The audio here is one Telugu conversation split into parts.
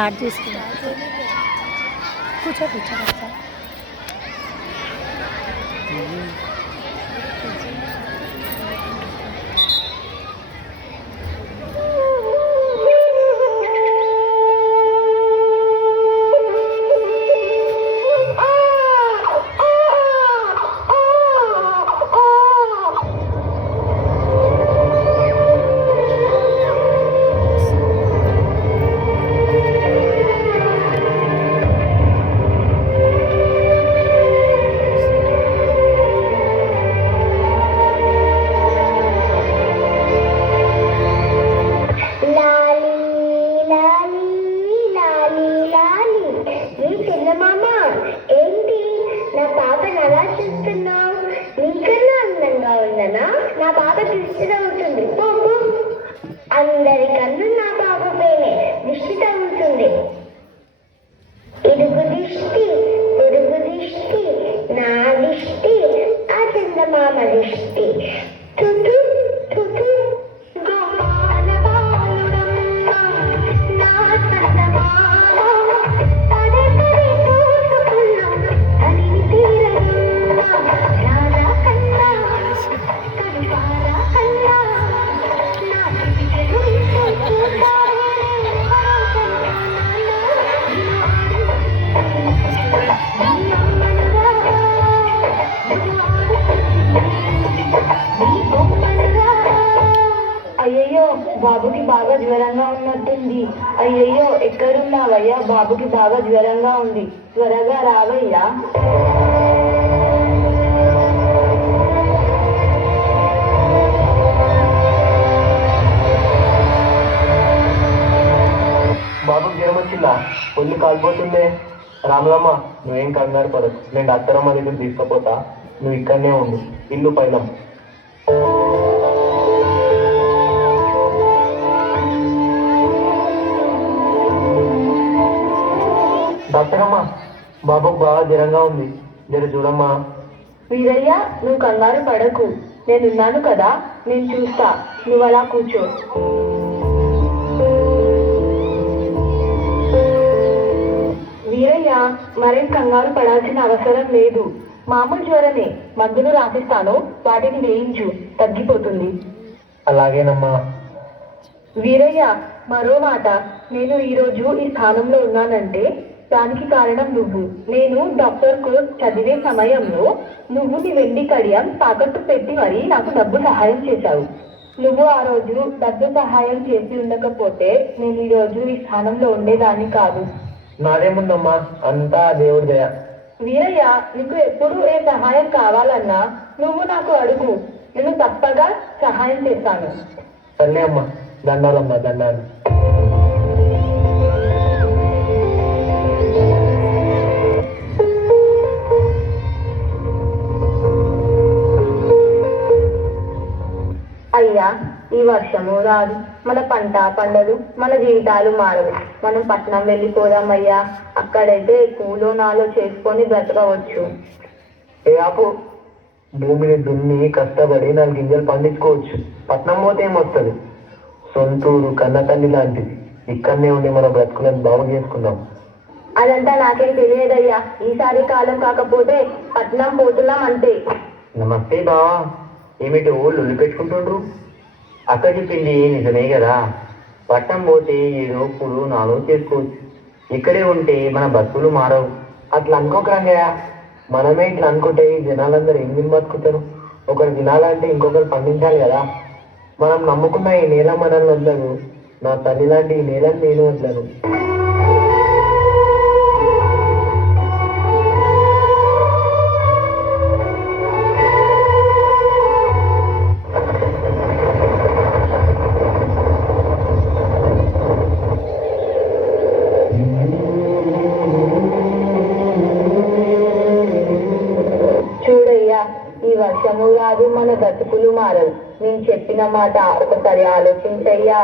స్టార్ట్ చేస్తున్నా. కూర్చో కూర్చో కూర్చో. నా పాప దృష్టి తగ్గుతుంది. అందరికన్నా నా పాప పైనే దృష్టి తగ్గుతుంది. ఇరుగు దిష్టి, పొరుగు దిష్టి, నా దిష్టి, ఆ చందమామ దిష్టి. తుతు తుతు అయ్యయ్యో బాబుకి బాగా జ్వరంగా ఉన్నట్టుంది. అయ్యయ్యో ఎక్కడున్నావయ్యా? బాబుకి బాగా జ్వరంగా ఉంది, త్వరగా రావయ్యా. బాబుకి జ్వరం వచ్చిందా? ఒళ్ళు కాలిపోతుందే. రామలమ్మ, నువ్వేం కంగారు పడదు. నేను డాక్టర్ అమ్మ దగ్గర తీసుకుపోతా, నువ్వు ఇక్కడనే ఉండు. ఇల్లు పైలం. డాక్టర్ అమ్మ, బాబుకు బాగా జ్వరంగా ఉంది, జర చూడమ్మా. వీరయ్య, నువ్వు కంగారు పడకు, నేనున్నాను కదా, నేను చూస్తా. నువ్వు అలా కూర్చో. వీరయ్య, మరేం కంగారు పడాల్సిన అవసరం లేదు. మామూలు జ్వరమే, మందులు రాసిస్తాను, వాటిని వేయించు, తగ్గిపోతుంది. అలాగేనమ్మా. వీరయ్య, మరో మాట, నేను ఈరోజు ఈ స్థానంలో ఉన్నానంటే దానికి కారణం నువ్వు. నేను డాక్టర్ కోర్స్ చదివే సమయంలో నువ్వు నీ వెండి కడియం తాకట్టు పెట్టి మరీ నాకు డబ్బు సహాయం చేశావు. నువ్వు ఆ రోజు డబ్బు సహాయం చేసి ఉండకపోతే నేను ఈరోజు ఈ స్థానంలో ఉండేదాన్ని కాదు. నాదేముందమ్మా, అంతా దేవుడి దయ. వీరయ్య, నీకు ఎప్పుడు ఏ సహాయం కావాలన్నా నువ్వు నాకు అడుగు, నేను తప్పగా సహాయం చేస్తాను. సరే అమ్మా, దండాలమ్మా, దండాలు. అయ్యా, ఈ వర్షము రాదు, మన పంట పండదు, మన జీవితాలు మారవు. మనం పట్నం వెళ్ళిపోదామయ్యా, అక్కడైతే కూలో నాలో చేసుకొని బ్రతకవచ్చు. ఏ ఆపు, భూమిని దున్ని కష్టపడి 4 గింజలు పండించుకోవచ్చు. పట్నం పోతే ఏమొస్తుంది? సొంతూరు కన్న తల్లి లాంటిది, ఇక్కడనే ఉండి మన బ్రతుకులను బాగు చేసుకుందాం. అదంతా నాకేం తెలియదయ్యా, ఈసారి కాలం కాకపోతే పట్నం పోతున్నాం అంతే. నమస్తే బావా, ఏమిటి ఒళ్ళు పెట్టుకుంటుండ్రు? అక్క చెప్పింది నిజమే కదా, పట్నం పోతే ఏదో పులు నాలో చేసుకోవచ్చు, ఇక్కడే ఉంటే మన బతుకులు మారవు. అట్లా అనుకోకరంగా, మనమే ఇట్లా అనుకుంటే జనాలందరూ ఏం బతుకుతారు? ఒకరు తినాలంటే ఇంకొకరు పండించాలి కదా. మనం నమ్ముకున్న ఈ నేల మనల్ని వదలదు, నా తల్లి లాంటి ఈ నేలని నేను వదలను. ఈ వర్షము రాదు, మన బ్రతుకులు మారవు. నేను చెప్పిన మాట ఒకసారి ఆలోచించయ్యా.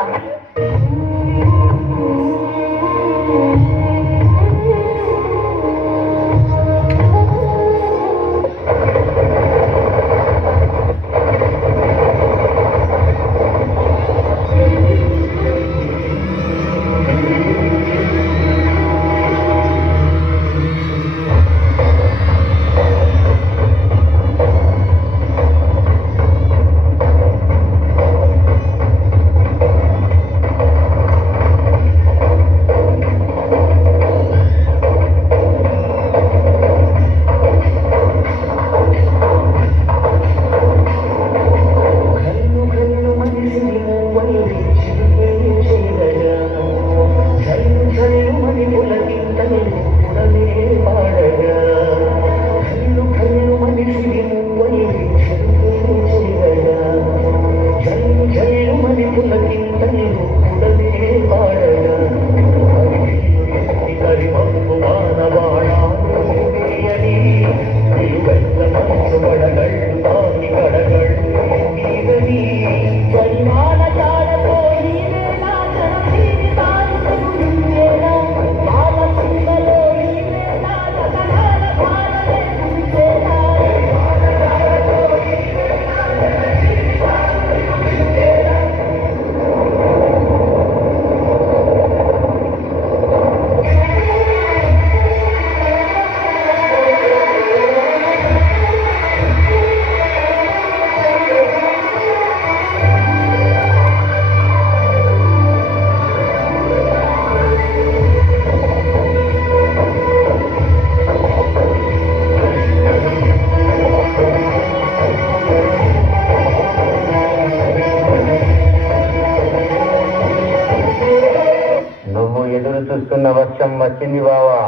ఎదురు చూస్తున్న వర్షం వచ్చింది బావా.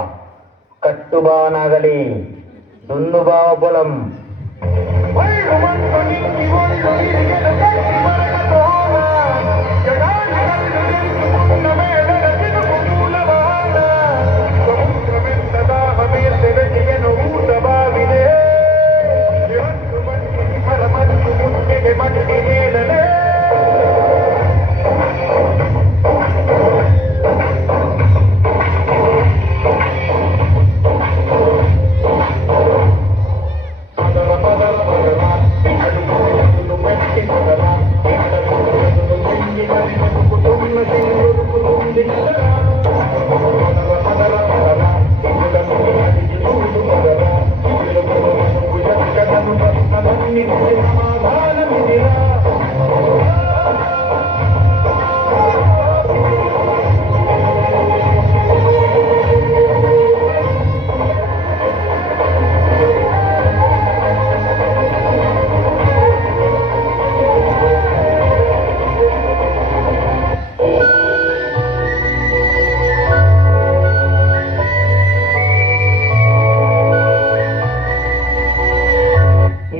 కట్టు బావ నాగలి, దున్ను బావ పొలం.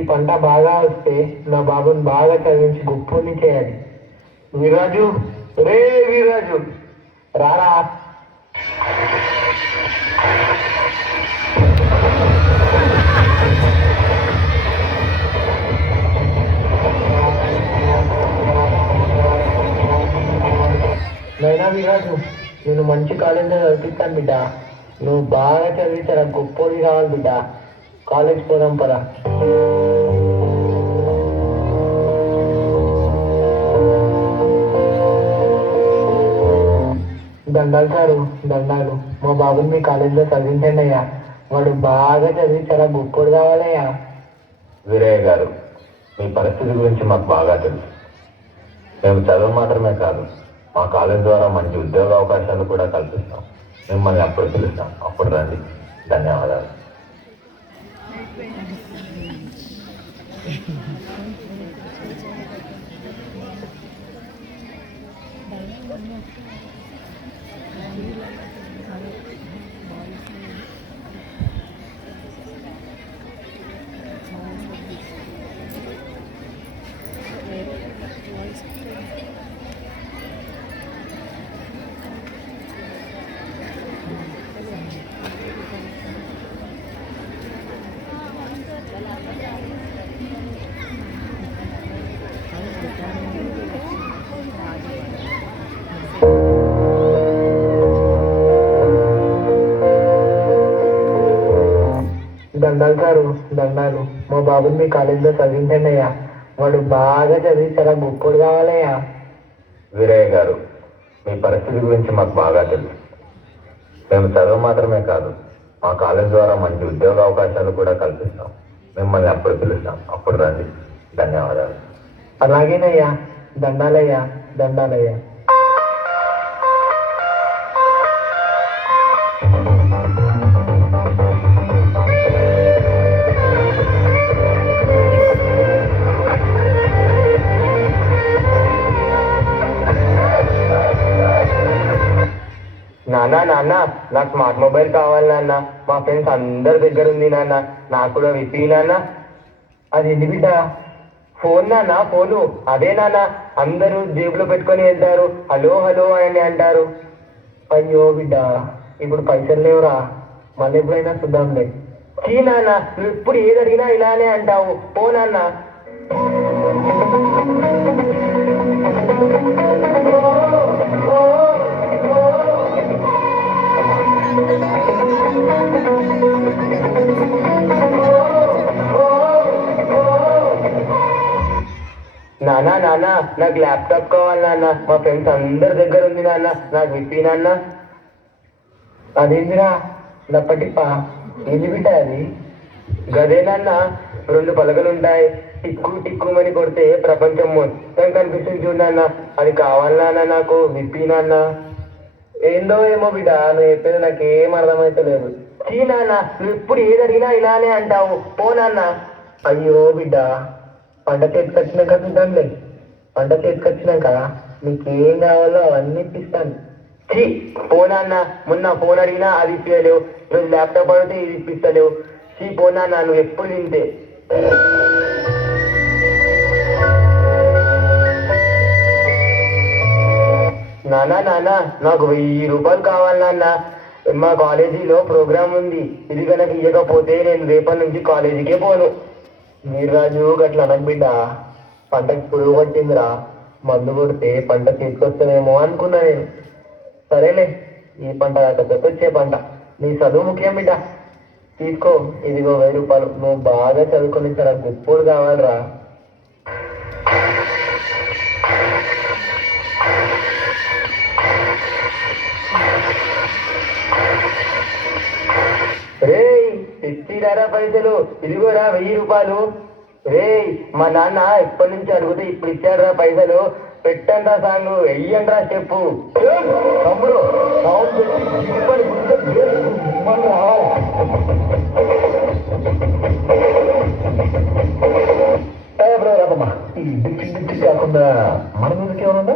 పంట బాగా వస్తే నా బాబుని బాగా చదివించి గొప్పని చేయాలి. వీర్రాజు, రే వీర్రాజు, రారా. నైనా వీర్రాజు, నేను మంచి కాలేజీలో చదివిస్తాను బిడ్డ. నువ్వు బాగా చదివించారా, గొప్పది కావాలి బిడ్డ. కాలేజ్ పోదాం పదా. దండాలు సారు, దండాలు. మా బాబుని మీ కాలేజీలో చదివించండి అయ్యా. వాడు బాగా చదివి చాలా గొప్పడు కావాలయ్యా. వీరయ్య గారు, మీ పరిస్థితి గురించి మాకు బాగా తెలుసు. మేము చదువు మాత్రమే కాదు, మా కాలేజ్ ద్వారా మంచి ఉద్యోగ అవకాశాలు కూడా కల్పిస్తాం. మిమ్మల్ని అప్పుడు పిలుస్తాం, అప్పుడు రండి. ధన్యవాదాలు. దండాలు సారు, దండాలు. మా బాబుని మీ కాలేజీలో చదివించండి అయ్యా. వాడు బాగా చదివి చాలా గొప్పడు కావాలయ్యా. వీరయ్య గారు, మీ పరిస్థితి గురించి మాకు బాగా తెలుసు. మేము చదువు మాత్రమే కాదు, మా కాలేజ్ ద్వారా మంచి ఉద్యోగ అవకాశాలు కూడా కల్పిస్తాం. మిమ్మల్ని అప్పుడు పిలుస్తాం, అప్పుడు రండి. ధన్యవాదాలు. అలాగేనయ్యా. దండాలయ్యా, దండాలయ్యా. నాన్న, నాన్న, నాకు స్మార్ట్ మొబైల్ కావాలి నాన్న. మా ఫ్రెండ్స్ అందరి దగ్గర ఉంది నాన్న, నాకు కూడా విప్పి నాన్న. అది ఎన్ని బిడ్డ? ఫోన్ నాన్న, ఫోను. అదే నాన్న, అందరూ జేబులో పెట్టుకొని వెళ్తారు, హలో హలో అని అంటారు. అయ్యో బిడ్డ, ఇప్పుడు పైసలు లేవురా, మళ్ళీ ఎప్పుడైనా చూద్దాంలే. చీ నాన్న, నువ్వు ఇప్పుడు ఏది అడిగినా ఇలానే అంటావు. పో నాన్న. నాన్న, నాన్న, నాకు ల్యాప్టాప్ కావాలి నాన్న. మా ఫ్రెండ్స్ అందరి దగ్గర ఉంది నాన్న, నాకు విప్పి నాన్న. అదేందిరా లప్పటిప్ప? ఏంది బిడ్డ అది? గదే నాన్న, 2 పలకలు ఉంటాయి, టిక్కు టిక్కుమని కొడితే ప్రపంచం మొత్తం కనిపిస్తుంది చూడన్న. అది కావాలి నాన్న, నాకు విప్పి నాన్న. ఏందో ఏమో బిడ్డ, నువ్వు చెప్పేది నాకేం అర్థమైతలేదు. చీ నాన్న, నువ్వు ఇప్పుడు ఏది అడిగినా ఇలానే అంటావు. పో నాన్న. అయ్యో బిడ్డ, పంట చేతికొచ్చినాక చూద్దాంలే. పంట చేతికొచ్చినాక నీకేం కావాలో అవన్నీ ఇప్పిస్తాను. ఛీ, పోనాన్న, మొన్న ఫోన్ అడిగినా అది ఇప్పలేవు, ఈరోజు ల్యాప్టాప్ అడిగితే ఇది ఇప్పిస్తలేవు. ఛీ, పోనాన్న, నువ్వు ఎప్పుడు తింటే. నాన్న, నాకు 1000 రూపాయలు కావాలి నాన్న. మా కాలేజీలో ప్రోగ్రామ్ ఉంది. ఇది కనుక ఇవ్వకపోతే నేను రేపటి నుంచి కాలేజీకే పోను. నీరాజు గట్ల అనకు బిడ్డ, పంటకి పురుగు పట్టిందిరా. మందు కొడితే పంట తీసుకొస్తానేమో అనుకున్నా నేను. సరేలే, ఈ పంట కాకపోతే వచ్చే పంట. నీ చదువు ముఖ్యం బిడ్డ. తీసుకో, ఇదిగో 1000 రూపాయలు. నువ్వు బాగా చదువుకొని చాలా గొప్పలు కావాలిరా. రేయ్, ఇచ్చిరారా పైసలు? ఇదిగోరా 1000 రూపాయలు. రేయ్, మా నాన్న ఎప్పటి నుంచి అడిగితే ఇప్పుడు ఇచ్చాడురా పైసలు. పెట్టండ్రా సాంగు, వెయ్యండ్రా స్టెప్పు. తమ్ముడు, సౌండ్ పెట్టి జిప్పని గుర్తు రావాలి. బ్రో రాబమ్మా, ఈ డిచ్చి కాకుండా మన మీదకి ఏమన్నా?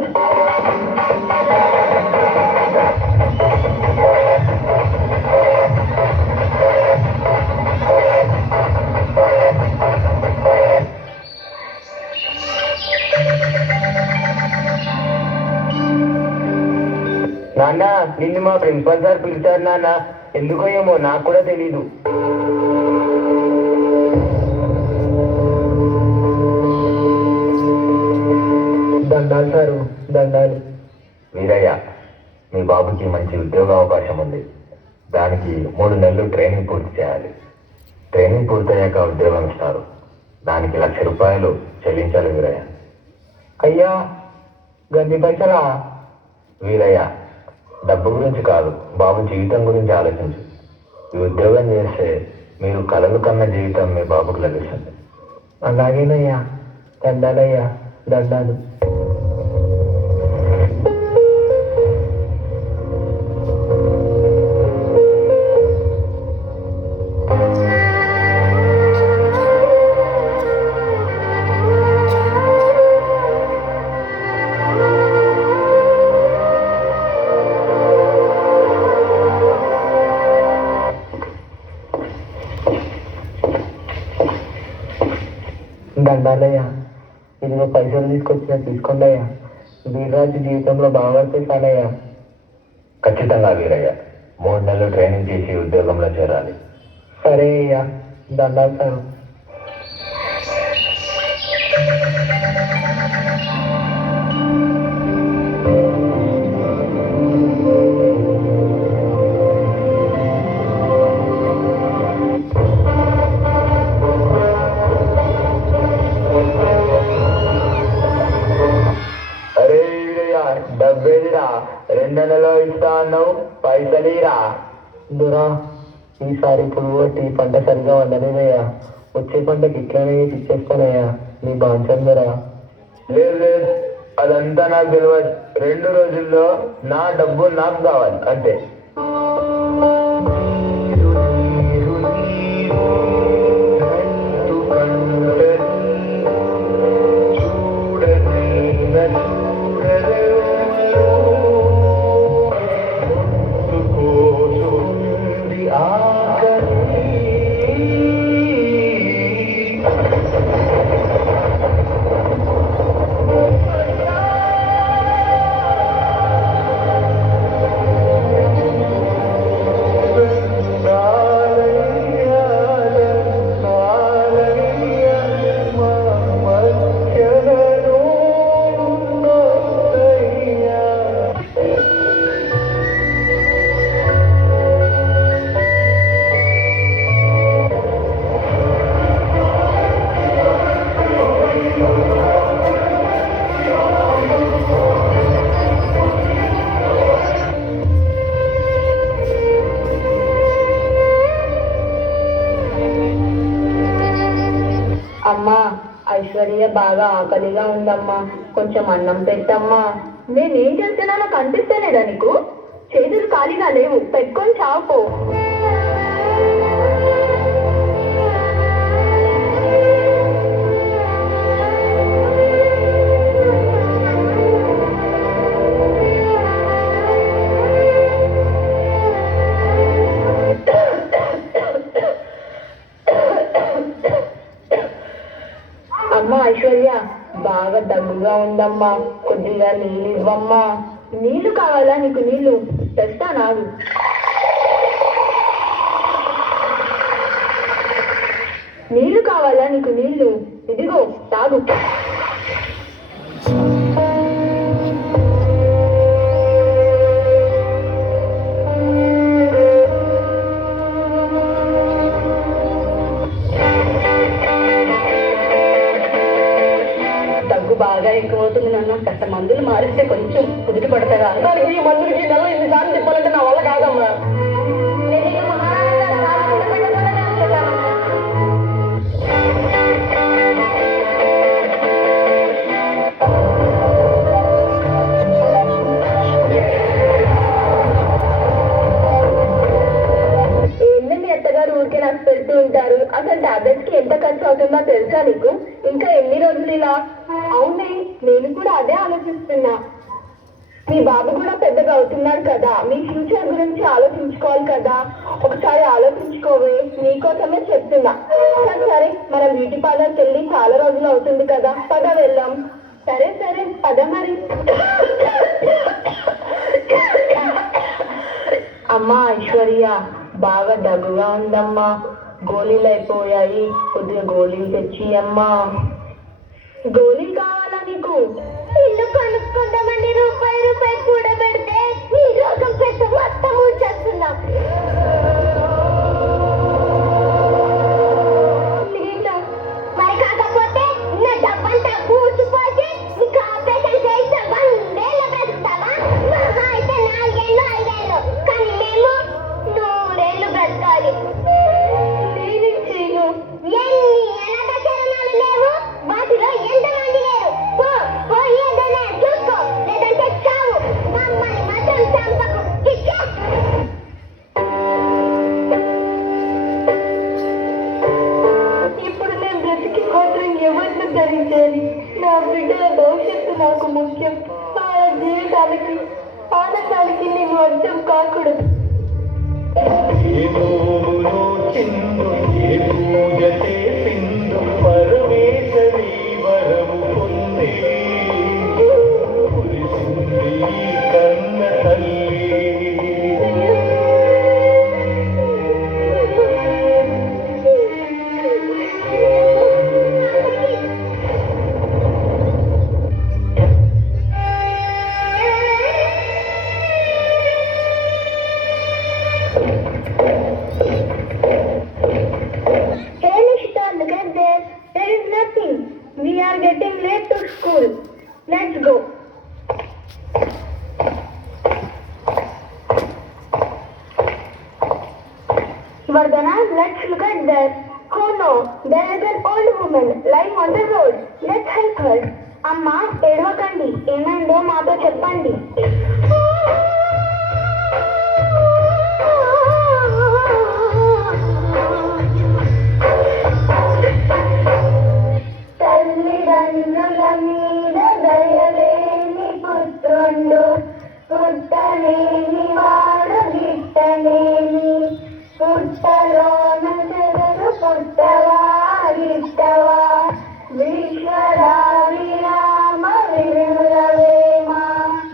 నాన్న, నిన్ను మా ప్రిన్సిపల్ సార్ పిలిచారు నాన్న. ఎందుకో ఏమో నాకు కూడా తెలీదు. దండాలు సారు, దండాలు. వీరయ్య, మీ బాబుకి మంచి ఉద్యోగ అవకాశం ఉంది. దానికి 3 నెలలు ట్రైనింగ్ పూర్తి చేయాలి. ట్రైనింగ్ పూర్తయ్యాక ఉద్యోగం ఇస్తారు. దానికి 1,00,000 రూపాయలు చెల్లించాలి వీరయ్య. అయ్యా, గంది పైసలా? వీరయ్య, డబ్బు గురించి కాదు, బాబు జీవితం గురించి ఆలోచించు. ఈ ఉద్యోగం చేస్తే మీరు కలలు కన్న జీవితం మీ బాబుకు లభిస్తుంది. అలాగేనయ్యా, దండాలయ్యా, దండాలు. దండాలయ్యా, ఇదిగో పైసలు తీసుకోండి అయ్యా. వీరరాజు జీవితంలో బాగా చాలయ్యా. ఖచ్చితంగా వీరయ్య, 3 నెలలు ట్రైనింగ్ చేసి ఉద్యోగంలో చేరాలి. సరే అయ్యా, దండాలు సార్. అరే వీరయ్య, డబ్బేదిరా? 2 నెలలో ఇస్తా అన్నావు, పైసలీరా? దొరా, ఈసారి పురుగు పట్టి పంట సరిగా వండలేదయ్యా. వచ్చే పంటకి ఇట్లానే ఇచ్చేస్తానయ్యా. నీ బాంచందరా? లేదు, అదంతా నాకు తెలియదు. 2 రోజుల్లో నా డబ్బు నాకు కావాలి అంతే. అమ్మా, ఐశ్వర్య బాగా ఆకలిగా ఉందమ్మా, కొంచెం అన్నం పెట్టమ్మా. నేనేం చేస్తున్నా నాకు అనిపిస్తలేదా నీకు? చేతులు ఖాళీగా లేవు, పెట్టుకొని చావుకో. ఉందమ్మా, కొద్దిగా నీళ్ళు ఇవ్వమ్మా. నీళ్లు కావాలా నీకు? నీళ్లు తెస్తా నాగు. నీళ్లు కావాలా నీకు? నీళ్లు ఇదిగో తాగు. దగ్గు బాగా ఎక్కువవుతుంది నాన్న, కాస్త మందులు మారిస్తే కొంచెం కుదిరి పడతారా? ఈ మందులకి నెల ఇన్నిసార్లు తిప్పాలంటే నా వల్ల కాదమ్మా. ఏంటండి అత్తగారు ఊరికే నాకు పెడుతూ ఉంటారు? అసలు టాబ్లెట్స్ కి ఎంత ఖర్చు అవుతుందో తెలుసా నీకు? ఇంకా ఎన్ని రోజులు ఇలా? అవునే, నేను కూడా అదే ఆలోచిస్తున్నా. మీ బాబు కూడా పెద్దగా అవుతున్నాడు కదా, మీ ఫ్యూచర్ గురించి ఆలోచించుకోవాలి కదా. ఒకసారి ఆలోచించుకోవే, నీకోసమే చెప్తున్నా. సరే మనం బ్యూటీ పార్లర్కి వెళ్ళి చాలా రోజులు అవుతుంది కదా, పద వెళ్దాం. సరే సరే పద మరి. అమ్మా ఐశ్వర్య, బాగా దగ్గుగా ఉందమ్మా, గోళీలు అయిపోయాయి, కొద్దిగా గోళీలు తెచ్చి అమ్మా. గోళీలు కావాలా నీకు? ఇల్లు కొనుక్కుందామని రూపాయి కూడా పెడితే ఈ రోగం పెద్ద మొత్తం చేస్తున్నాం. మరి కాకపోతే నా డబ్బంతా కూర్చిపోతే నీకు ఆపరేషన్ చేస్తే 100 ఏళ్ళు బ్రతుకుతావా? మహా అయితే 4 ఏళ్ళు 5 ఏళ్ళు, కానీ మేము 100 ఏళ్ళు బ్రతకాలి. ఎన్ని అనాథ శరణాలు లేవు, వాటిలో ఎంతమంది లేరు? పో ఏదైనా చూసుకో, లేదంటే చావు. మమ్మల్ని మాత్రం చంపకు. ఇప్పుడు నేను బ్రతికి మాత్రం ఎవరిని ధరించాలి? నా బిడ్డల భవిష్యత్తు నాకు ముఖ్యం. వాళ్ళ జీవితానికి ఆనందానికి నీవు అర్థం కాకూడదు. పరమేశ్వరి వరము పొందే కన్న తల్లి. Hey Nishita, look at this. There is nothing. We are getting late to school. Let's go. Vardhana, let's look at this. Oh no, there is an old woman lying on the road. Let's help her. అమ్మా ఏడవకండి, ఏమైందో మాతో చెప్పండి. తల్లిదండ్రుల మీద దయలేని పుత్రుండు, పుట్టలేని వాడు గిట్టలేని, పుట్టలోన చెదరు పుట్టవా గిట్టవా, విశ్వరా విరామ విరులవేమా.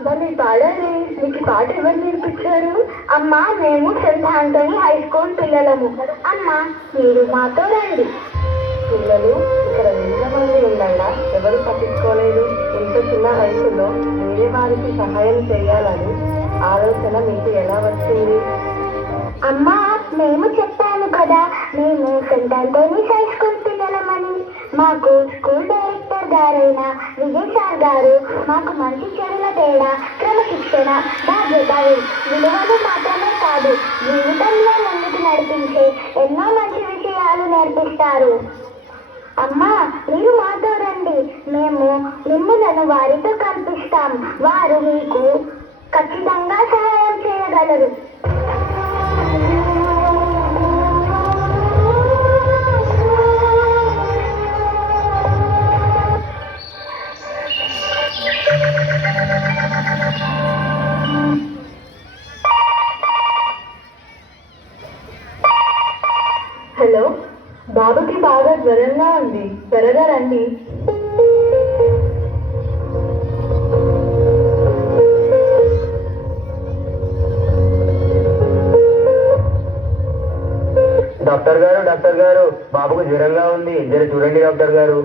మరి పాడాలి, మీకు పాట ఎవరు నేర్పించారు? అమ్మా మేము సెయింట్ ఆంటోనీ హై స్కూల్ పిల్లలము. అమ్మా మీరు మాతో రండి. పిల్లలు ఇక్కడ ఎంతమంది ఉండాలా, ఎవరు పట్టించుకోలేదు. ఇంత చిన్న వయసులో వేరే వారికి సహాయం చేయాలని ఆలోచన మీకు ఎలా వచ్చింది? అమ్మా మేము చెప్పాను కదా, మేము సెయింట్ ఆంటోనీ హై స్కూల్ పిల్లలమని. మాకు స్కూల్ డైరెక్టర్ గారైన విజయ్ సార్ గారు మాకు మంచి చెడుల తేడా, క్రమశిక్షణ, బాధ్యత, విలువలు మాత్రమే కాదు, జీవితంలో ముందుకు నడిపించే ఎన్నో మంచి విషయాలు నేర్పిస్తారు. అమ్మా మీరు మాతో రండి, మేము మిమ్మల్ని వారితో కల్పిస్తాం. వారు మీకు ఖచ్చితంగా సహాయం చేయగలరు. హలో, బాబుకి బాగా జ్వరంగా ఉంది, త్వరగా రండి. డాక్టర్ గారు బాబుకు జ్వరంగా ఉంది, జర చూడండి డాక్టర్ గారు.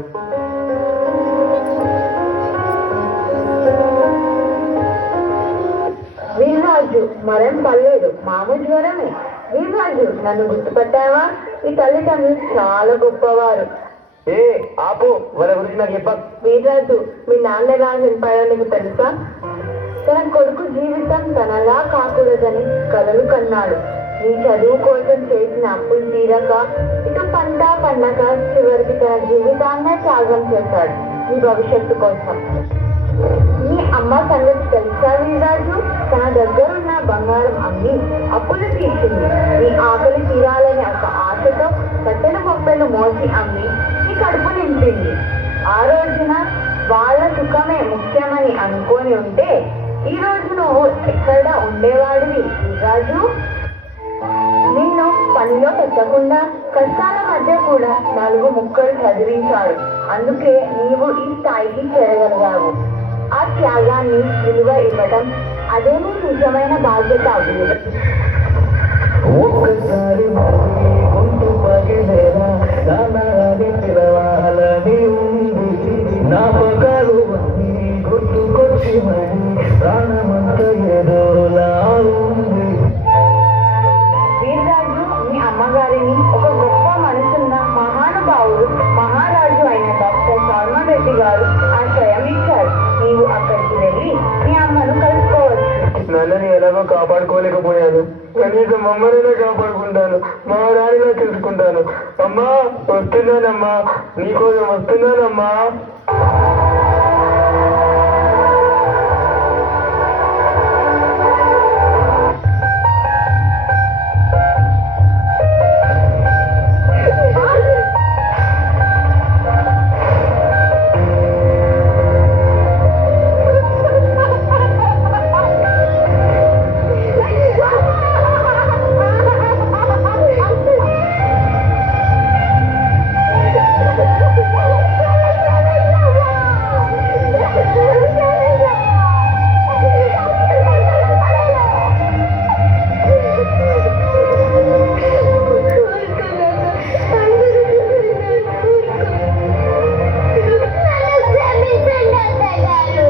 వీర్రాజు మరేం పర్లేదు, మామూలు జ్వరమే. వీర్రాజు, నన్ను గుర్తుపట్టావా? ఈ తల్లిదండ్రులు చాలా గొప్పవారు. ఏ ఆపు, వాళ్ళ గురించి నాకు చెప్ప. వీర్రాజు, మీ నాన్న ఎలా చనిపోయాడో నీకు తెలుసా? తన కొడుకు జీవితం తనలా కాకూడదని కలలు కన్నాడు. నీ చదువు కోసం చేసిన అప్పులు తీరక ఇటు పంట పండక చివరికి తన జీవితాన్నే త్యాగం చేశాడు నీ భవిష్యత్తు కోసం. నీ అమ్మ సంగతి తెలుసా వీర్రాజు? తన దగ్గరున్న బంగారం అమ్మి అప్పులు తీర్చింది. నీ ఆకలి తీరాలని ఒక ఆశతో కట్టెల మొక్కలు మోసి అమ్మి నీ కడుపు నింపింది. ఆ రోజున వాళ్ళ సుఖమే ముఖ్యమని అనుకొని ఉంటే ఈ రోజు నువ్వు ఎక్కడ ఉండేవాడివి వీర్రాజు? నిన్ను పనిలో పెట్టకుండా కష్టాల మధ్య కూడా 4 ముక్కలు చదివించాడు. అందుకే నీవు ఈ స్థాయికి చేరగలిగావు. ఆ త్యాగాన్ని విలువ ఇవ్వడం అదే నీ నిజమైన బాధ్యత. ఒక్కసారి గుంటు పగిలేరా నానాని పిలవాలని ఉంది, జ్ఞాపకాలు గుర్తుకొచ్చి మరి ప్రాణమంత ఏదోలా ఉంది. వీర్రాజు మీ అమ్మగారిని ఒక గొప్ప మనసున్న మహానుభావుడు మహారాజు అయిన డాక్టర్ సల్మాన్ రెడ్డి గారు ఆశ్రయం ఇచ్చారు. నీవు అక్కడికి వెళ్ళి మీ అమ్మను కలుసుకోవచ్చు. నన్నని ఎలాగో కాపాడుకోలేకపోయాను, కనీసం అమ్మనైనా కాపాడుకుంటాను, మా రాణిలా చూసుకుంటాను. అమ్మా వస్తున్నానమ్మా, నీకోసం వస్తున్నానమ్మా. నన్ను క్షమించండి అత్తయ్య గారు.